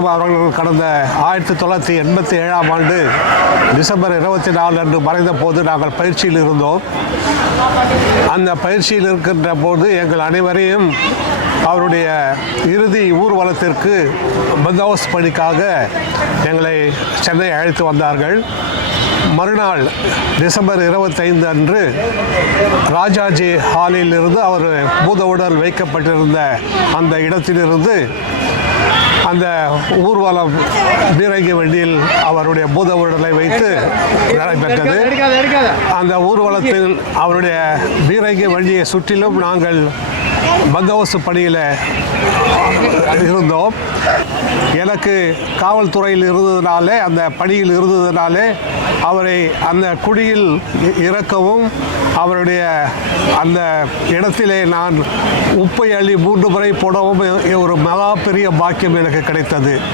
கௌதம் அவர்கள் கடந்த 1987ஆம் ஆண்டு டிசம்பர் 24 அன்று மறைந்த போது நாங்கள் பயிற்சியில் இருந்தோம். அந்த பயிற்சியில் இருக்கின்ற போது எங்கள் அனைவரையும் அவருடைய இறுதி ஊர்வலத்திற்கு பந்தோபஸ்த் பணிக்காக எங்களை சென்னை அழைத்து வந்தார்கள். மறுநாள் டிசம்பர் 25 அன்று ராஜாஜி ஹாலில் இருந்து அவர் பூத உடல் வைக்கப்பட்டிருந்த அந்த இடத்திலிருந்து அந்த ஊர்வலம் பீரங்கி வண்டியில் அவருடைய பூத உடலை வைத்து நடைபெற்றது. அந்த ஊர்வலத்தில் அவருடைய பீரங்கி வண்டியை சுற்றிலும் நாங்கள் பந்தோபஸ்து பணியில் இருந்தோம். எனக்கு காவல்துறையில் இருந்ததுனாலே, அந்த பணியில் இருந்ததுனாலே அவரை அந்த குழியில் இறக்கவும் அவருடைய அந்த இடத்திலே நான் உப்பை அள்ளி 3 முறை போடவும் ஒரு மகா பெரிய பாக்கியம் எனக்கு கிடைத்தது.